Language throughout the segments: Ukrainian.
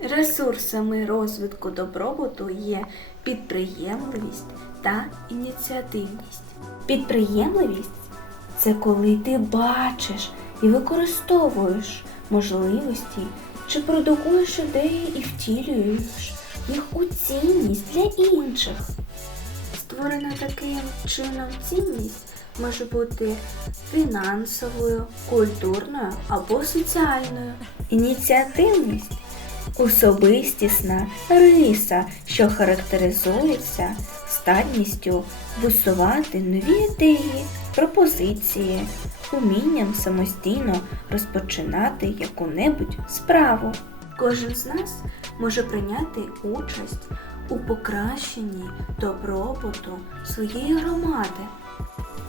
Ресурсами розвитку добробуту є підприємливість та ініціативність. Підприємливість це коли ти бачиш і використовуєш можливості чи продукуєш ідеї і втілюєш їх у цінність для інших. Створена таким чином цінність може бути фінансовою, культурною або соціальною. Ініціативність особистісна риса, що характеризується здатністю висувати нові ідеї, пропозиції, умінням самостійно розпочинати яку-небудь справу. Кожен з нас може прийняти участь у покращенні добробуту своєї громади.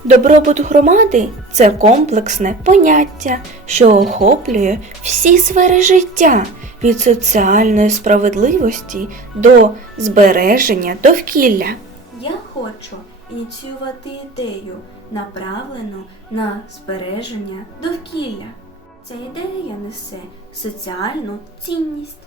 Добробут громади це комплексне поняття, що охоплює всі сфери життя від соціальної справедливості до збереження довкілля. Я хочу ініціювати ідею, направлену на збереження довкілля. Ця ідея несе соціальну цінність.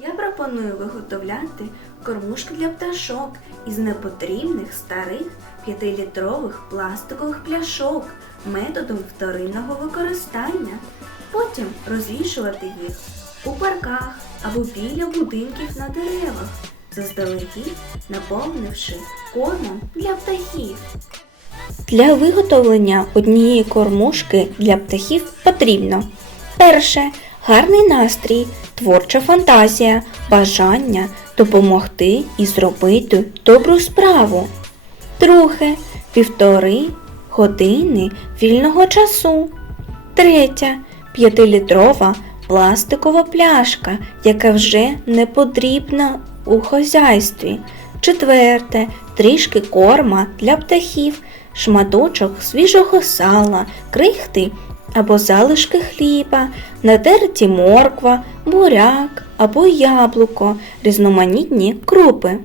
Я пропоную виготовляти кормушки для пташок із непотрібних старих 5-літрових пластикових пляшок методом вторинного використання. Потім розвішувати їх у парках або біля будинків на деревах, заздалегідь наповнивши кормом для птахів. Для виготовлення однієї кормушки для птахів потрібно перше гарний настрій, творча фантазія, бажання допомогти і зробити добру справу. Друге півтори години вільного часу. Третє п'ятилітрова пластикова пляшка, яка вже не потрібна у хазяйстві. Четверте трішки корма для птахів, шматочок свіжого сала, крихти або залишки хліба, натерті морква, буряк або яблуко, різноманітні крупи.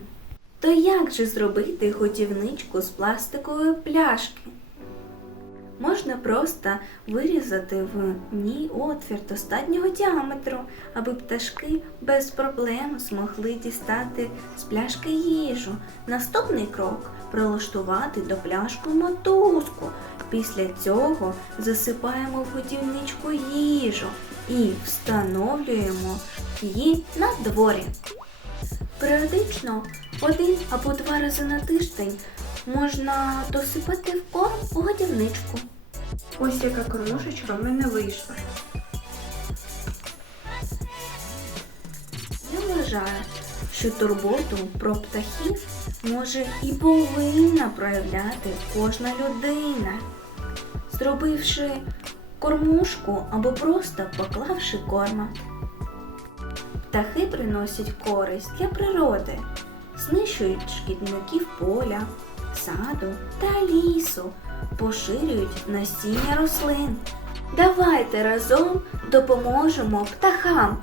То як же зробити готівничку з пластикової пляшки? Можна просто вирізати в ній отвір достатнього діаметру, аби пташки без проблем змогли дістати з пляшки їжу. Наступний крок прилаштувати до пляшку мотузку. Після цього засипаємо в годівничку їжу і встановлюємо її на дворі. Періодично один або два рази на тиждень можна досипати в корм у годівничку. Ось яка кормушечка в мене вийшла. Я вважаю, що турботу про птахів може і повинна проявляти кожна людина, зробивши кормушку або просто поклавши корма. Птахи приносять користь для природи, знищують шкідників поля, саду та лісу, поширюють насіння рослин. Давайте разом допоможемо птахам